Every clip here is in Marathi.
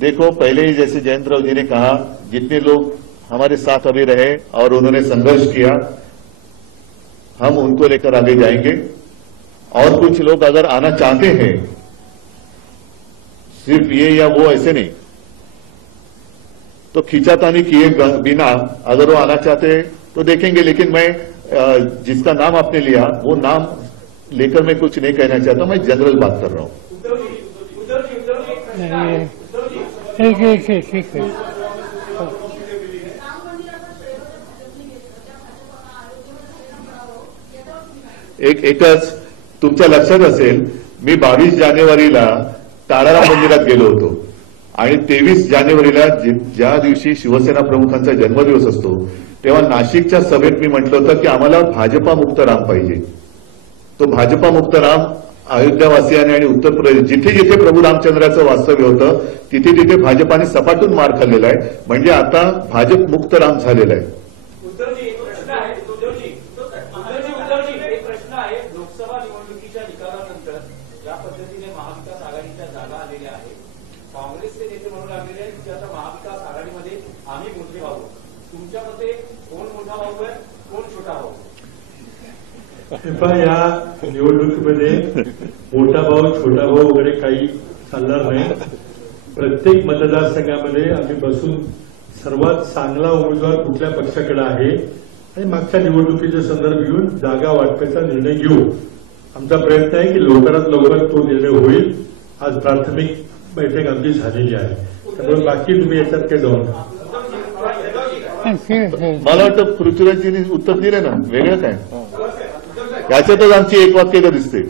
देखो, पहले ही जैसे जयंत राव जी ने कहा, जितने लोग हमारे साथ अभी रहे और उन्होंने संघर्ष किया, हम उनको लेकर आगे जाएंगे। और कुछ लोग अगर आना चाहते हैं, सिर्फ ये या वो ऐसे नहीं, तो खींचातानी किए बिना अगर वो आना चाहते हैं तो देखेंगे। लेकिन मैं जिसका नाम आपने लिया वो नाम लेकर मैं कुछ नहीं कहना चाहता, मैं जनरल बात कर रहा हूं। ठीक है। एकच तुमच्या लक्षात असेल, मी 22 जानेवारीला ताराराम मंदिरात गेलो होतो आणि 23 जानेवारीला ज्या दिवशी शिवसेना प्रमुखांचा जन्मदिवस असतो तेव्हा नाशिकच्या सभेत मी म्हटलं होतं की आम्हाला भाजपा मुक्त राम पाहिजे। तो भाजपा मुक्त राम अयोध्यावासियांनी आणि उत्तर प्रदेश जिथे जिथे प्रभू रामचंद्राचं वास्तव्य होतं तिथे तिथे भाजपाने सपाटून मार खाल्लेला आहे। म्हणजे आता भाजप मुक्त राम झालेला आहे। लोकसभा निवडणुकीच्या निकालानंतर ज्या पद्धतीने महाविकास आघाडीच्या जागा आलेल्या आहेत, काँग्रेसचे नेते म्हणू लागलेले आहेत की आता महाविकास आघाडीमध्ये आम्ही मोठे भाऊ। तुमच्या मते कोण मोठा भाऊ आहे, कोण छोटा भाऊ? या निवडणुकीमध्ये मोठा भाऊ छोटा भाऊ वगैरे काही चालणार नाही। प्रत्येक मतदारसंघामध्ये आम्ही बसून सर्वात चांगला उमेदवार कुठल्या पक्षाकडे आहे आणि मागच्या निवडणुकीचे संदर्भ घेऊन जागा वाटपाचा निर्णय घेऊ। आमचा प्रयत्न आहे की लवकरात लवकर तो निर्णय होईल। आज प्राथमिक बैठक आमची झालेली आहे, त्यामुळे बाकी तुम्ही याच्यात काही जाऊ नका। मला वाटतं पृथ्वीराजजींनी उत्तर दिले ना, वेगळं काय याच्यातच आमची एक वाक्यता दिसते।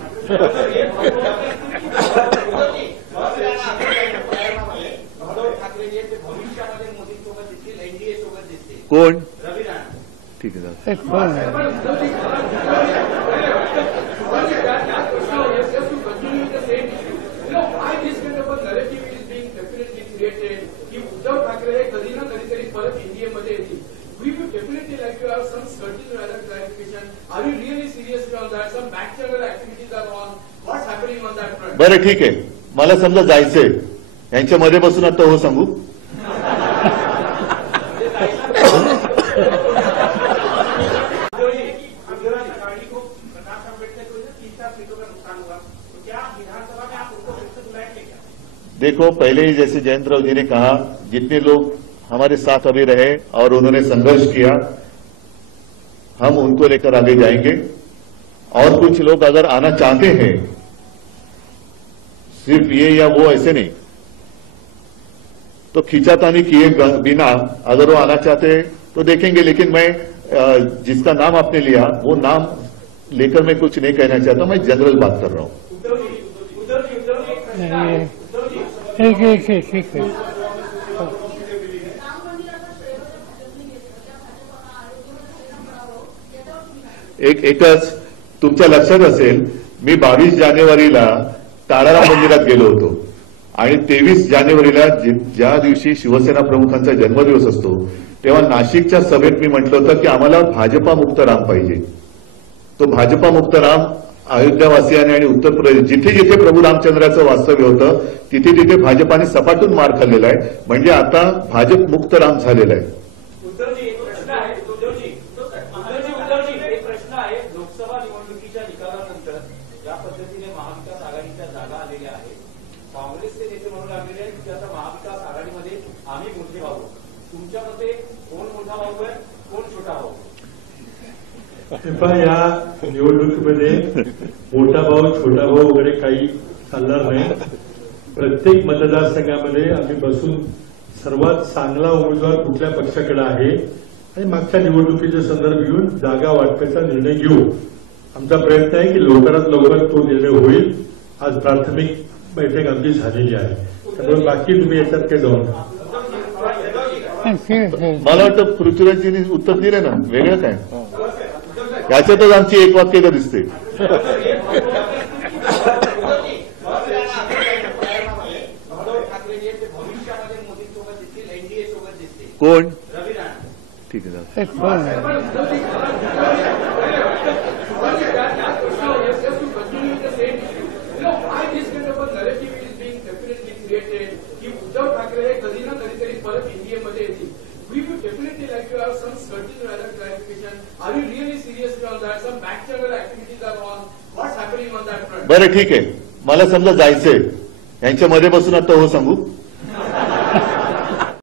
कोण? ठीक आहे, उद्धव ठाकरे कधी ना कधीतरी परत इंडियामध्ये येतील। We would definitely like to have some certain clarification. Are you really serious on that? Some back channel activities are on. What's happening on that front? बरं ठीक आहे, मला समजा जायचंय, यांच्यामध्ये बसून आता हो सांगू? देखो, पहले ही जैसे जयंत राव जी ने कहा, जितने लोग हमारे साथ अभी रहे और उन्होंने संघर्ष किया, हम उनको लेकर आगे जाएंगे। और कुछ लोग अगर आना चाहते हैं, सिर्फ ये या वो ऐसे नहीं, तो खींचातानी किए बिना अगर वो आना चाहते हैं तो देखेंगे। लेकिन मैं जिसका नाम आपने लिया वो नाम लेकर मैं कुछ नहीं कहना चाहता, मैं जनरल बात कर रहा हूं। ठीक है। एकच तुमच्या लक्षात असेल, मी 22 जानेवारीला ताराराम मंदिरात गेलो होतो आणि 23 जानेवारीला ज्या दिवशी शिवसेना प्रमुखांचा जन्मदिवस असतो तेव्हा नाशिकच्या सभेत मी म्हटलं होतं की आम्हाला भाजपा मुक्त राम पाहिजे। तो भाजपा मुक्त राम अयोध्यावासियांनी आणि उत्तर प्रदेश जिथे जिथे प्रभू रामचंद्राचं वास्तव्य होतं तिथे तिथे भाजपाने सपाटून मार खाल्लेला आहे। म्हणजे आता भाजप मुक्त राम झालेला आहे। लोकसभा निवडणुकीच्या निकालानंतर ज्या पद्धतीने महाविकास आघाडीच्या जागा आलेल्या आहेत, काँग्रेसचे नेते म्हणू लागलेले आहेत की आता महाविकास आघाडीमध्ये आम्ही मोठे भाऊ। तुमच्या मते कोण मोठा भाऊ आहे, कोण छोटा भाऊ? या निवडणुकीमध्ये मोठा भाऊ छोटा भाऊ वगैरे काही चालणार नाही। प्रत्येक मतदारसंघामध्ये आम्ही बसून सर्वात चांगला उमेदवार कुठल्या पक्षाकडे आहे आणि मागच्या निवडणुकीचे संदर्भ घेऊन जागा वाटपाचा निर्णय घेऊ। आमचा प्रयत्न आहे की लवकरात लवकर तो निर्णय होईल। आज प्राथमिक बैठक आमची झालेली आहे, त्यामुळे बाकी तुम्ही याच्यात काही जाऊ नका। मला वाटतं पृथ्वीराजजींनी उत्तर दिले ना, वेगळं काय याच्यातच आमची एक वाक्यता दिसते। कोण? ठीक आहे, some certain valid clarification. Are you really seriously on that? Some back channel activities are on. What's happening on that front? बरं ठीक आहे, मला समजा जायचंय, यांच्या मध्ये बसून आता हो सांगू.